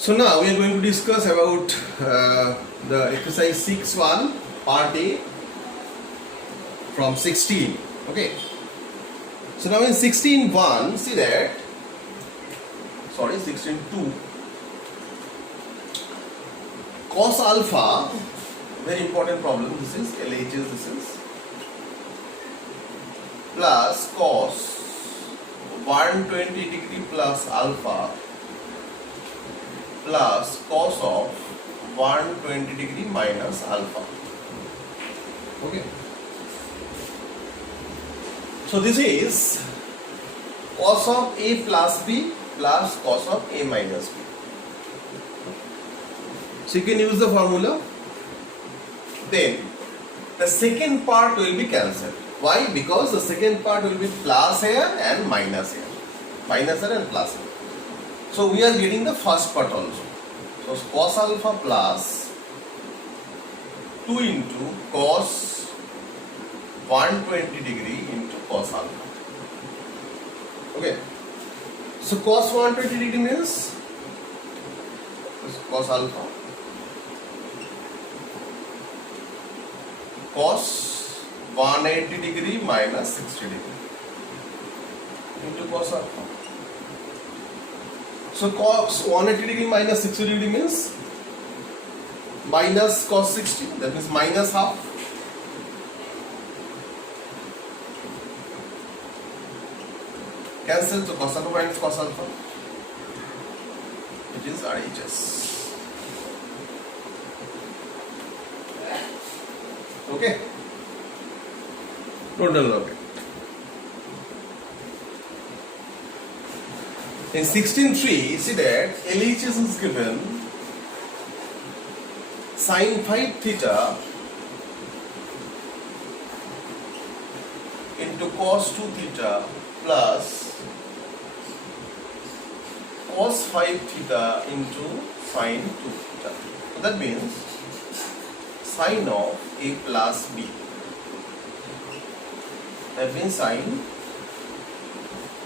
So now we are going to discuss about the exercise 6.1 part A from 16. Okay. So now in 16.1, see that, 16.2, cos alpha, very important problem, this is LHS, this is, plus cos 120 degree plus alpha plus cos of 120 degree minus alpha. Okay. So this is cos of A plus B plus cos of A minus B. So you can use the formula. Then the second part will be cancelled. Why? Because the second part will be plus here and minus here. Minus here and plus here. So we are getting the first part also. So cos alpha plus 2 into cos 120 degree into cos alpha. Okay. So cos 120 degree means cos alpha cos 180 degree minus 60 degree into cos alpha. So cos 180 degree minus 60 degree means minus cos 60, that means minus half. Cancel, so cos alpha minus cos alpha, which is RHS. Okay? Total log. In 16.3, see that LHS is given sin 5 theta into cos 2 theta plus cos 5 theta into sin 2 theta. So that means sin of A plus B. That means sin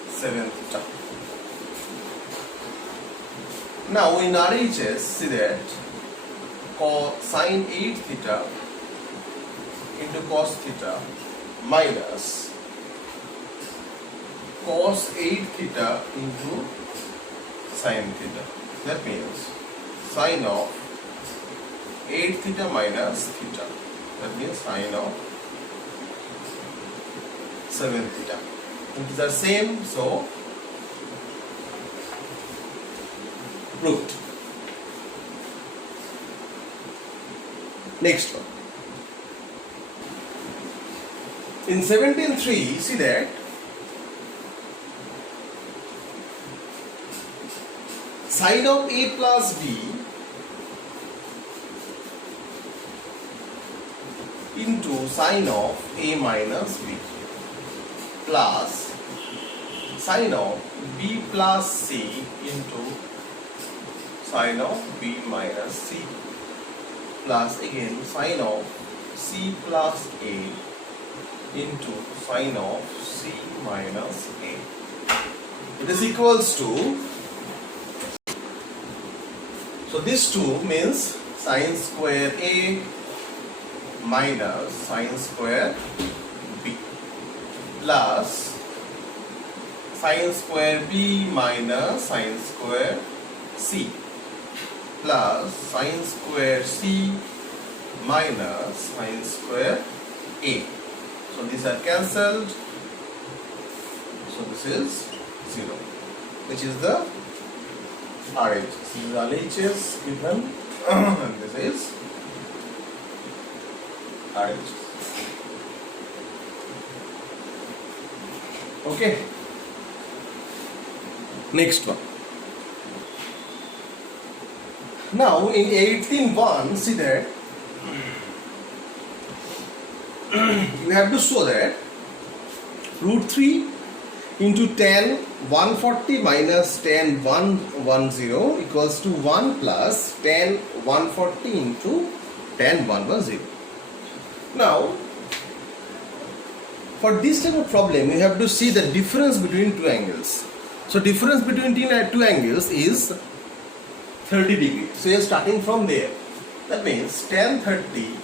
7 theta. Now in RHS, see that sin 8 theta into cos theta minus cos 8 theta into sin theta. That means sin of 8 theta minus theta. That means sin of 7 theta. It is the same, so proved. Next one. In 17.3, see that sin of A plus B into sin of A minus B plus sin of B plus C into sin of B minus C plus again sin of C plus A into sin of C minus A. It is equals to, so this 2 means sin square A minus sin square B plus sin square B minus sin square C plus sin square C minus sin square A. So these are cancelled. So this is 0, which is the RHS. This is LHS given and this is RHS. Okay. Next one. Now in 18.1, see that we have to show that root 3 into tan 140 minus tan 110 equals to 1 plus tan 140 into tan 110. Now for this type of problem you have to see the difference between two angles. So difference between two angles is 30 degree. So you are starting from there. That means tan 30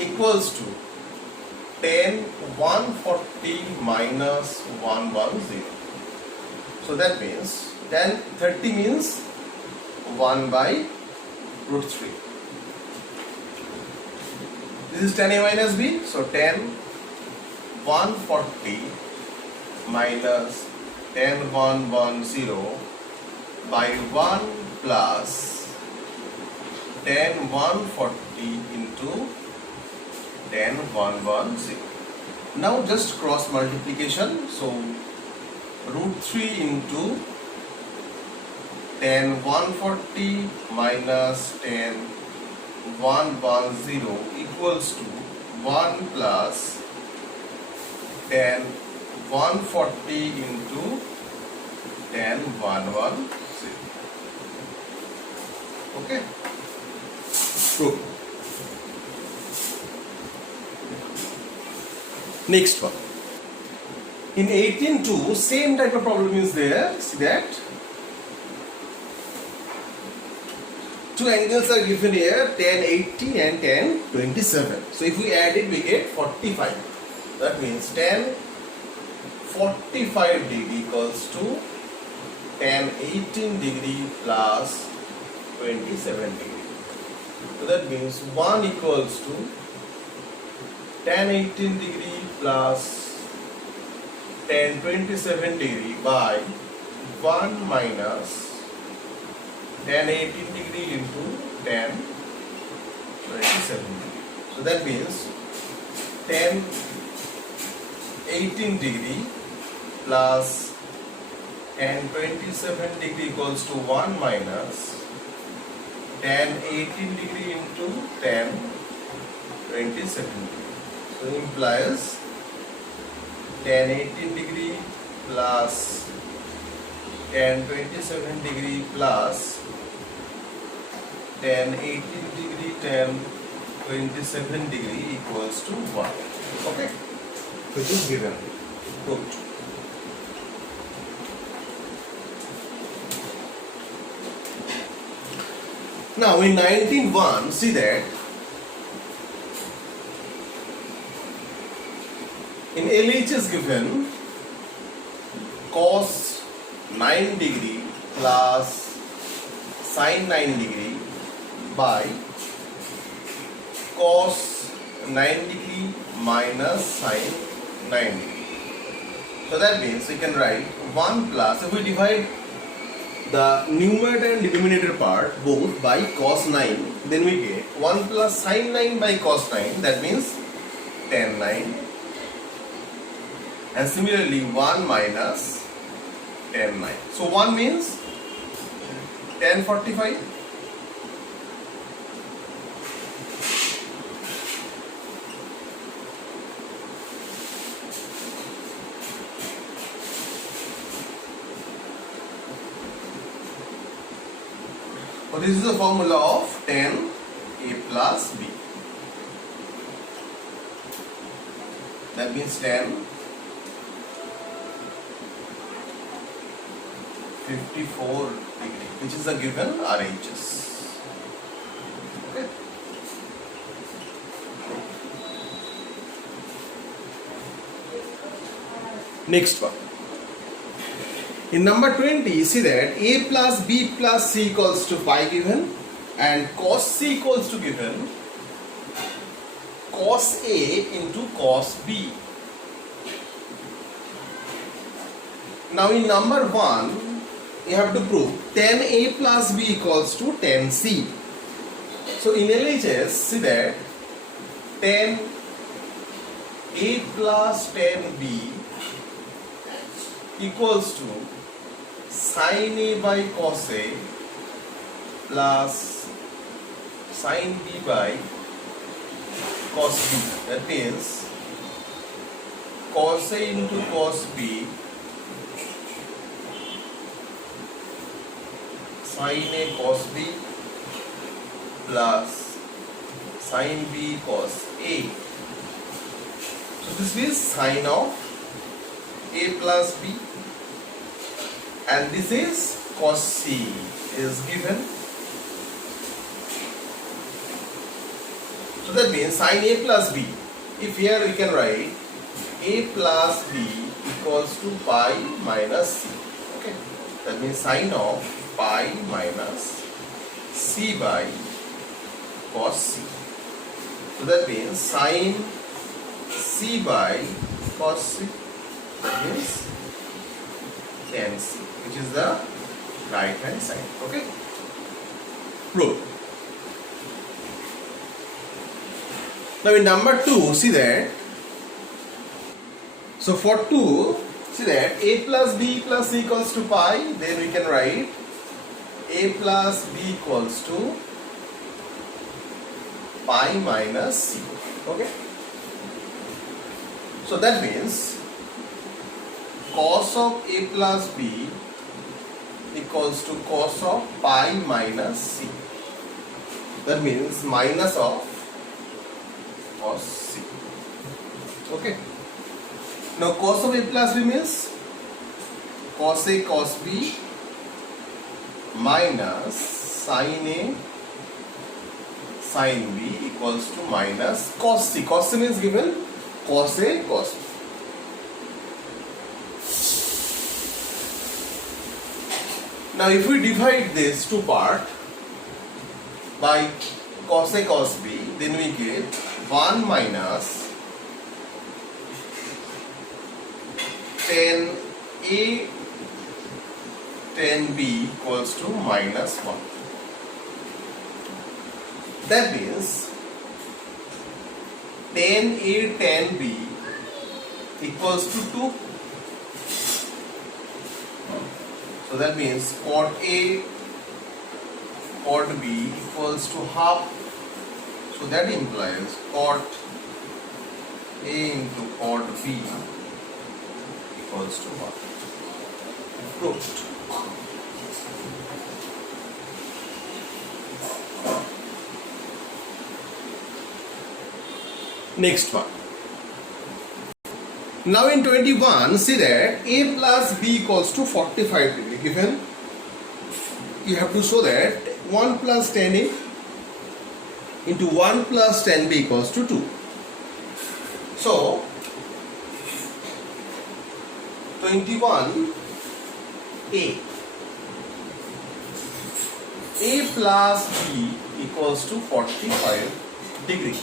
equals to tan 140 minus 110. So that means tan 30 means 1 by root 3. This is tan A minus B. So tan 140 minus tan 110 by 1 plus tan 140 into tan 110. Now just cross multiplication. So root 3 into tan 140 minus tan 110 equals to 1 plus tan 140 into tan 110. Okay. Good. Next one. In 18.2, same type of problem is there. See that? Two angles are given here, tan 80 and tan 27. So if we add it, we get 45. That means tan 45 degree equals to tan 18 degree plus 27 degree. So that means 1 equals to tan 18 degree plus tan 27 degree by 1 minus tan 18 degree into tan 27 degree. So that means tan 18 degree plus tan 27 degree equals to 1 minus tan 18 degree into tan 27 degree. So implies tan 18 degree plus tan 27 degree plus tan 18 degree tan 27 degree equals to 1. Okay, which is given. Good. Now in 19.1, see that in LH is given cos 9 degree plus sin 9 degree by cos 9 degree minus sin 9 degree. So that means we can write 1 plus, if we divide the numerator and denominator part both by cos 9, then we get 1 plus sin 9 by cos 9, that means tan 9, and similarly 1 minus tan 9. So 1 means tan 45. So this is the formula of tan A plus B. That means tan 54 degree, which is a given RHS. Okay. Next one. In number 20, see that A plus B plus C equals to pi given, and cos C equals to given cos A into cos B. Now in number 1, you have to prove tan A plus B equals to tan C. So in LHS, see that tan A plus tan B equals to sin A by cos A plus sin B by cos B. That means cos A into cos B sin A cos B plus sin B cos A. So this is sin of A plus B, and this is cos C. is given. So that means sin A plus B. If here we can write A plus B equals to pi minus C. Okay. That means sin of pi minus C by cos C. So that means sin C by cos C. That means tan C, which is the right hand side. Okay. Proof. Now in number 2, see that. So for 2, see that A plus B plus C equals to pi. Then we can write A plus B equals to pi minus C. Okay. So that means cos of A plus B equals to cos of pi minus C. That means minus of cos C. Okay. Now cos of A plus B means cos A cos B minus sin A sin B equals to minus cos C. Cos C means given cos A cos B. Now if we divide this two part by cos A cos B, then we get 1 minus tan A tan B equals to minus 1. That means tan A tan B equals to 2. So that means cot A cot B equals to half. So that implies cot A into cot B equals to 1. Proved. Next one. Now in 21, see that A plus B equals to 45 degree. Given, you have to show that 1 plus tan A into 1 plus tan B equals to 2. So 21 A plus B equals to 45 degree.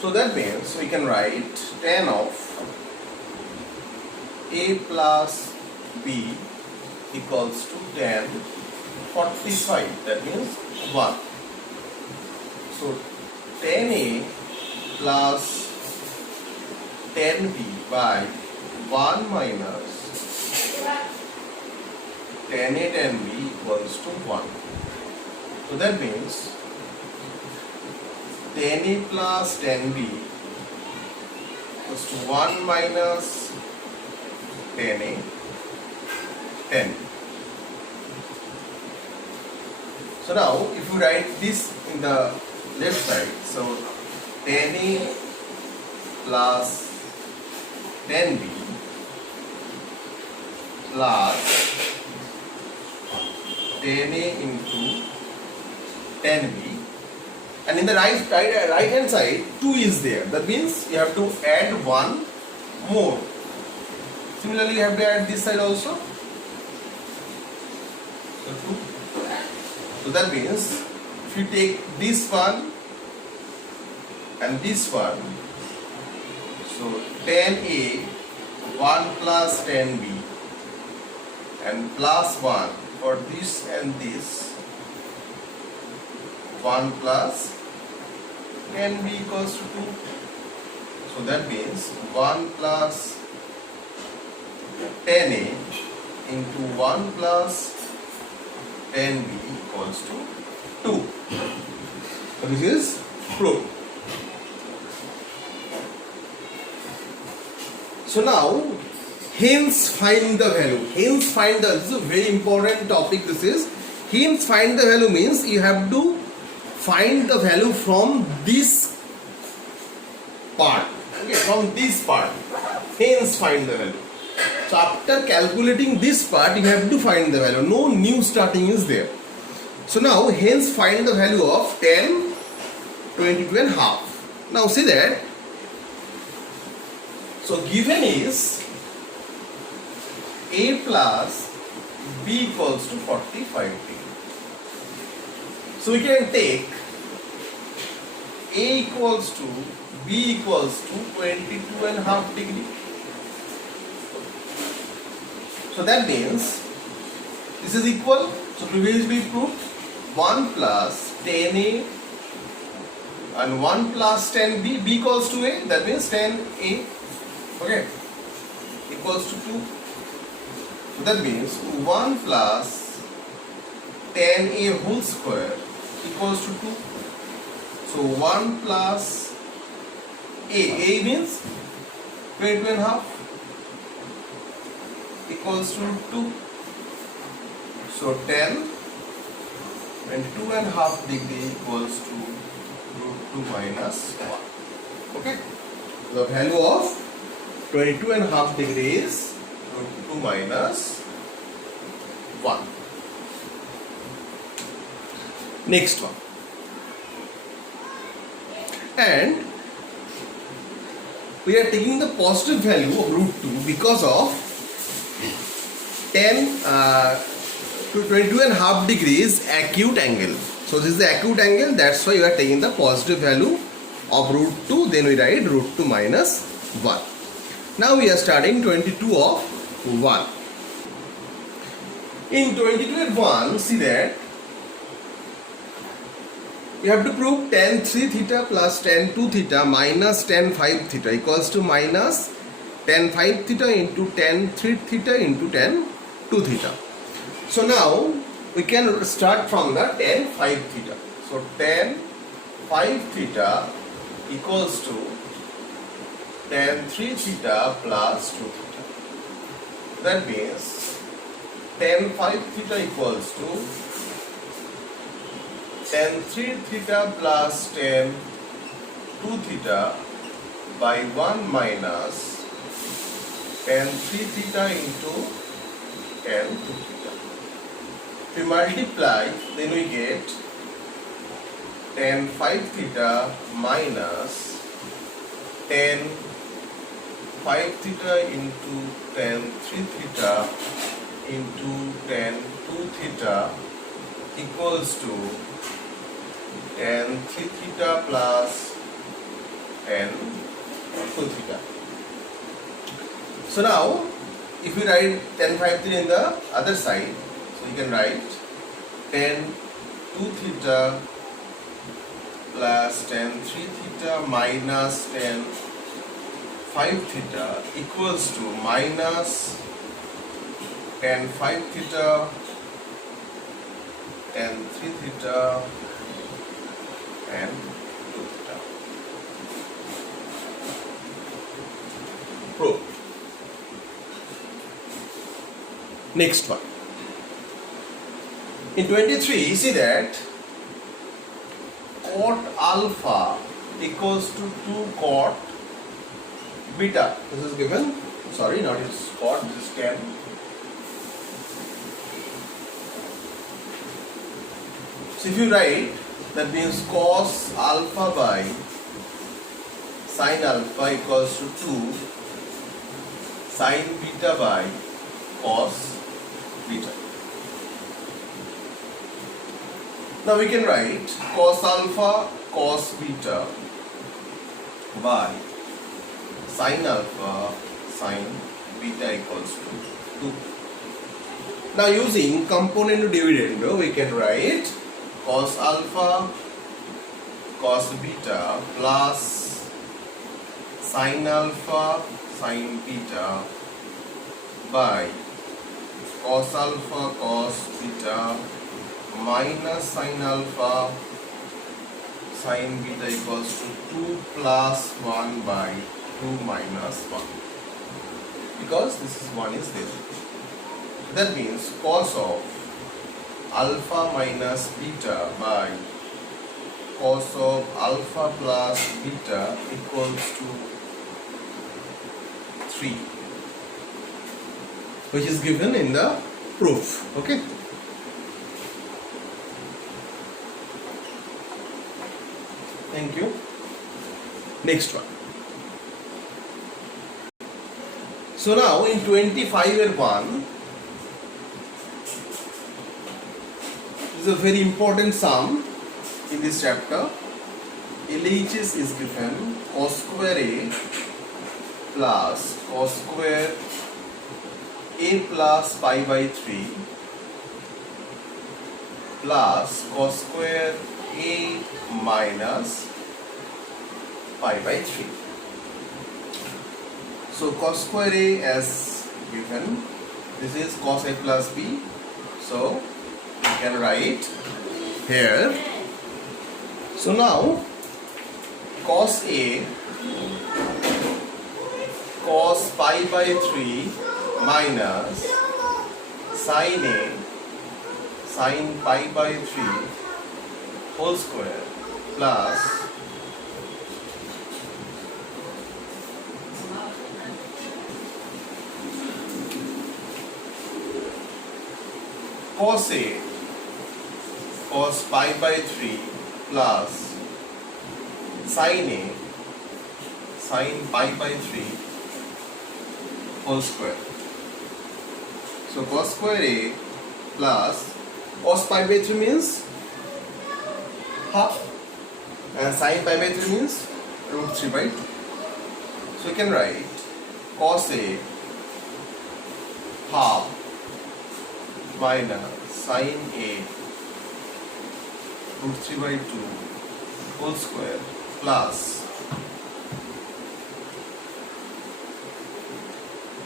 So that means we can write tan of A plus B equals to tan 45. That means 1. So tan A plus tan B by 1 minus tan A tan B equals to 1. So that means tan A plus tan B equals to 1 minus tan A tan. So now if you write this in the left side, so tan A plus tan B plus tan A into tan B, and in the right hand side 2 is there. That means you have to add 1 more. Similarly, you have to add this side also. So 2. So that means if you take this one and this one, so tan A 1 plus tan B and plus 1 for this and this, 1 plus tan B equals to 2. So that means 1 plus tan A into 1 plus tan B equals to 2. So this is proved. So now, hence find the value. Hence find the, this is a very important topic. This is hence find the value means you have to find the value from this part. Okay, from this part. Hence find the value. So after calculating this part, you have to find the value. No new starting is there. So now hence find the value of 10, 22 and half. Now see that. So given is A plus B equals to 45 degree. So we can take A equals to B equals to 22 and half degree. So that means this is equal. So previously we proved 1 plus 10A and 1 plus 10B. B equals to A. That means 10A. Okay. Equals to 2. So that means 1 plus 10A whole square equals to 2. So 1 plus A means 22 and half equals to 2. So 10 and 2 and half degree equals to root 2 minus 1. Okay. The value of 22 and half degree is root 2 minus 1. Next one. And we are taking the positive value of root 2 because of 10 to 22 and half degrees acute angle. So this is the acute angle, that's why we are taking the positive value of root 2, then we write root 2 minus 1. Now we are starting 22 of 1. In 22 at 1, see that you have to prove tan 3 theta plus tan 2 theta minus tan 5 theta equals to minus tan 5 theta into tan 3 theta into tan 2 theta. So now we can start from the tan 5 theta. So tan 5 theta equals to tan 3 theta plus 2 theta. That means tan 5 theta equals to tan 3 theta plus tan 2 theta by 1 minus tan 3 theta into tan 2 theta. If we multiply, then we get tan 5 theta minus tan 5 theta into tan 3 theta into tan 2 theta equals to tan 3 theta plus tan 2 theta. So now, if we write tan 5 theta in the other side, so you can write tan 2 theta plus tan 3 theta minus tan 5 theta equals to minus tan 5 theta tan 3 theta and 2 theta. Proof. Next one. In 23, you see that cot alpha equals to 2 cot beta. This is given. Sorry, not it's cot, this is tan. So if you write, that means cos alpha by sin alpha equals to 2 sin beta by cos beta. Now we can write cos alpha cos beta by sin alpha sin beta equals to 2. Now using component to dividend, we can write cos alpha cos beta plus sin alpha sin beta by cos alpha cos beta minus sin alpha sin beta equals to 2 plus 1 by 2 minus 1, because this is 1 is there. That means cos of alpha minus beta by cos of alpha plus beta equals to 3. which is given in the proof. Okay. Thank you. Next one. So now in 25 and 1, this is a very important sum in this chapter. LHS is given cos square A plus cos square A plus pi by 3 plus cos square A minus pi by 3. So cos square A as given, this is cos A plus B. So you can write here. So now cos A cos pi by 3 minus sin A sin pi by 3 whole square plus cos A cos pi by 3 plus sin A sin pi by 3 whole square. So cos square A plus cos pi by 3 means half and sin pi by 3 means root 3 by 2. So you can write cos A half minus sin A root 3 by 2 whole square plus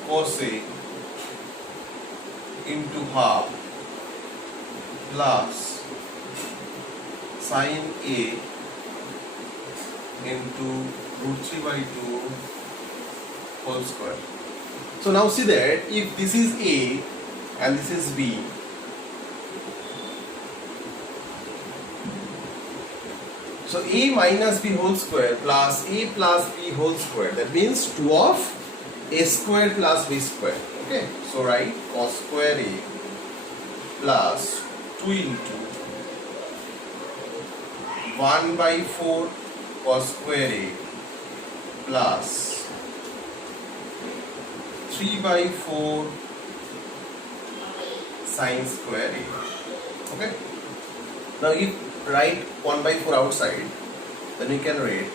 cos A into half plus sin A into root 3 by 2 whole square. So now see that if this is A and this is B, so A minus B whole square plus A plus B whole square, that means 2 of A square plus B square. Okay, so write cos square A plus 2 into 1 by 4 cos square A plus 3 by 4 sin square A. Okay, now if write 1 by 4 outside, then we can write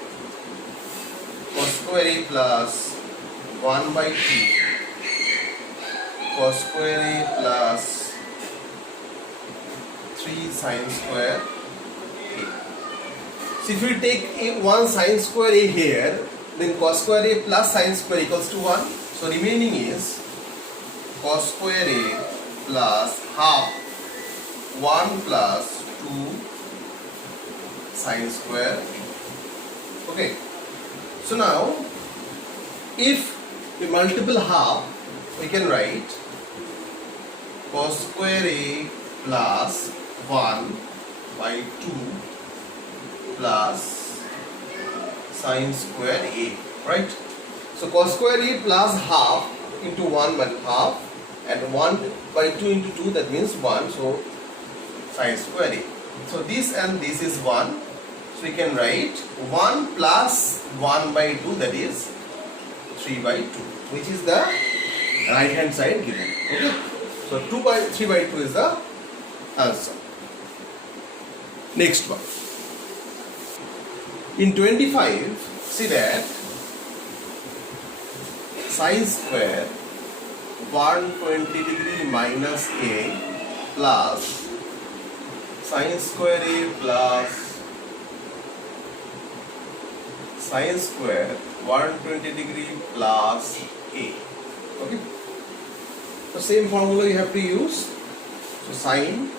cos square A plus 1 by 2 cos square A plus 3 sin square A. So if we take 1 sin square A here, then cos square A plus sin square equals to 1. So remaining is cos square A plus half 1 plus 2 sin square. Okay, so now if we multiple half, we can write cos square A plus 1 by 2 plus sin square A, right? So cos square A plus half into 1 by half and 1 by 2 into 2, that means 1, so sin square A. So this and this is 1, so we can write 1 plus 1 by 2, that is 3 by 2, which is the right hand side given. Okay, so 3 by 2 is the answer. Next one. In 25, see that sin square 120 degree minus A plus sin square A plus sin square 120 degree plus A. Okay, the same formula you have to use. So sin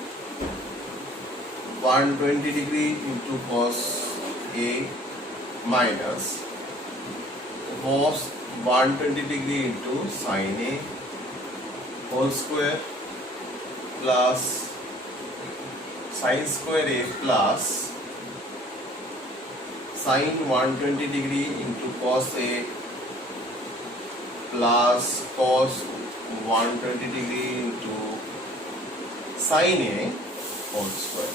120 degree into cos A minus cos 120 degree into sin A whole square plus sin square A plus sin 120 degree into cos A plus cos 120 degree into sine A whole square.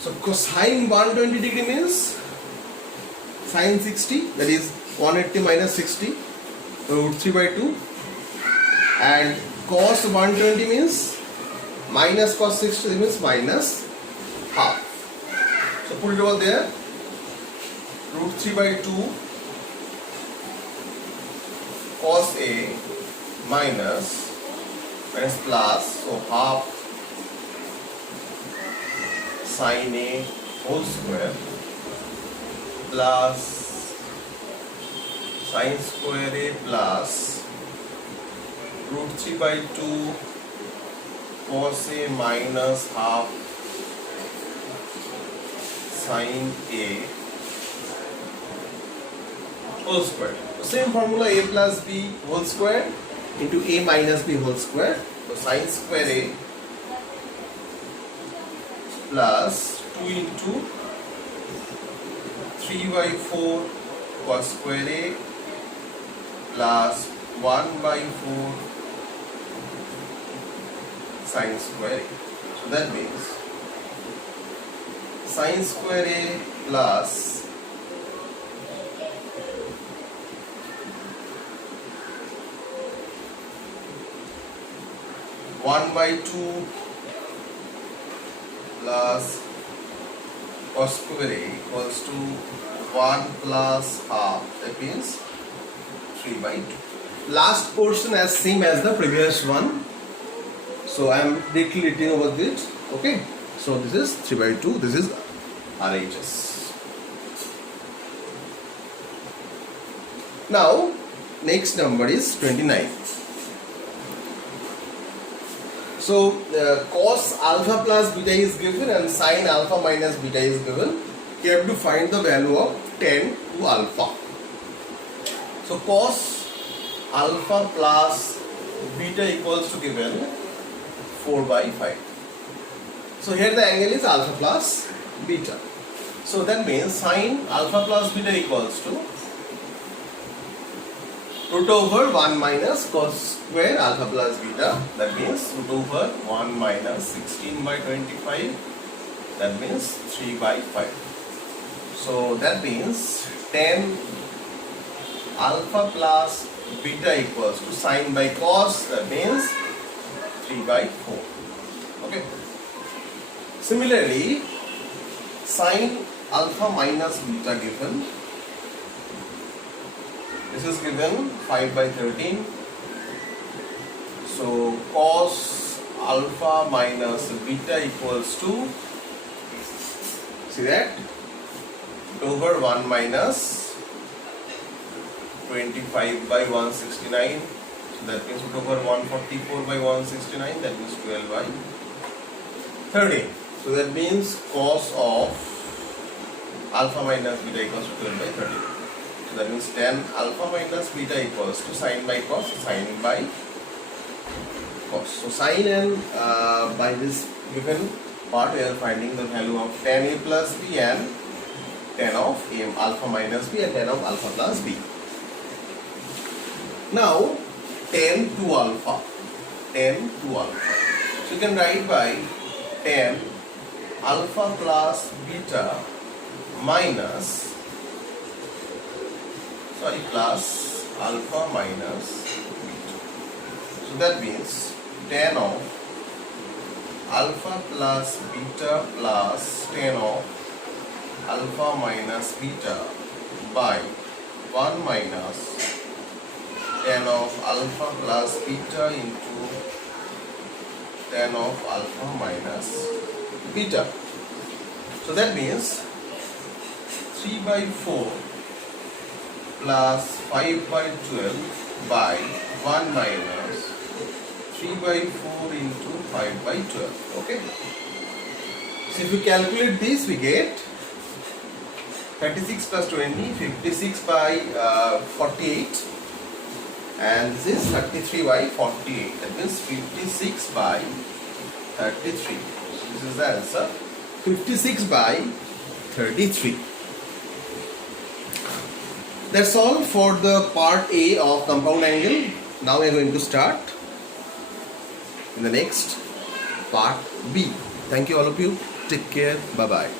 So cosine 120 degree means sine 60, that is 180 minus 60, root 3 by 2, and cos 120 means minus cos 60 means minus half. So put it over there, root 3 by 2 cos A minus plus, so half sine A whole square plus sine square A plus root 3 by 2 cos A minus half sine A whole square. So same formula, A plus B whole square into A minus B whole square. So sine square A plus 2 into 3 by 4 cos square A plus 1 by 4 sine square A. So that means sine square A plus 1 by 2 plus cos square A equals to 1 plus half, that means 3 by 2. Last portion as same as the previous one, so I am directly writing over it. Okay, so this is 3 by 2, this is RHS. Now next number is 29. So cos alpha plus beta is given and sin alpha minus beta is given. You have to find the value of tan to alpha. So cos alpha plus beta equals to given 4 by 5. So here the angle is alpha plus beta. So that means sin alpha plus beta equals to root over 1 minus cos square alpha plus beta, that means root over 1 minus 16 by 25, that means 3 by 5. So that means tan alpha plus beta equals to sin by cos, that means 3 by 4. Okay. Similarly, sin alpha minus beta given. This is given 5 by 13. So cos alpha minus beta equals to, see that, over 1 minus 25 by 169. So that means over 144 by 169, that means 12 by 13. So that means cos of alpha minus beta equals to 12 by 13. So that means tan alpha minus beta equals to sin by cos, sin by cos. So sin and by this given part we are finding the value of tan A plus B and tan of alpha minus B and tan of alpha plus B. Now tan to alpha. So you can write by tan alpha plus beta minus plus alpha minus beta. So that means tan of alpha plus beta plus tan of alpha minus beta by 1 minus tan of alpha plus beta into tan of alpha minus beta. So that means 3 by 4 plus 5 by 12 by 1 minus 3 by 4 into 5 by 12. Okay. So if we calculate this, we get 36 plus 20, 56 by 48, and this is 33 by 48. That means 56 by 33. So this is the answer. 56 by 33. That's all for the part A of compound angle. Now we are going to start in the next part B. Thank you all of you. Take care. Bye bye.